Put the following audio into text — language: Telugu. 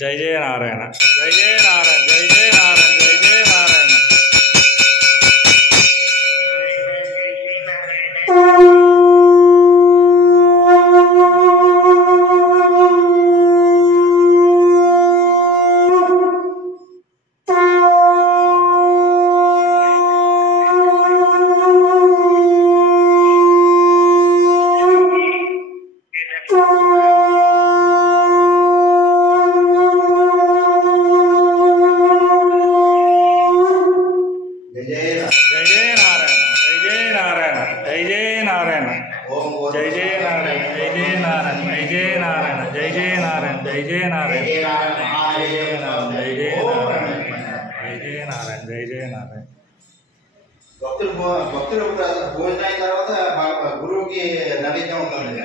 జై జయ నారాయణ జై జయ నారాయణ జై జయ నారాయణ జై జయ నారాయణ భక్తులు భోజనం అయిన తర్వాత గురువుకి నైవేద్యం అవుతుంది.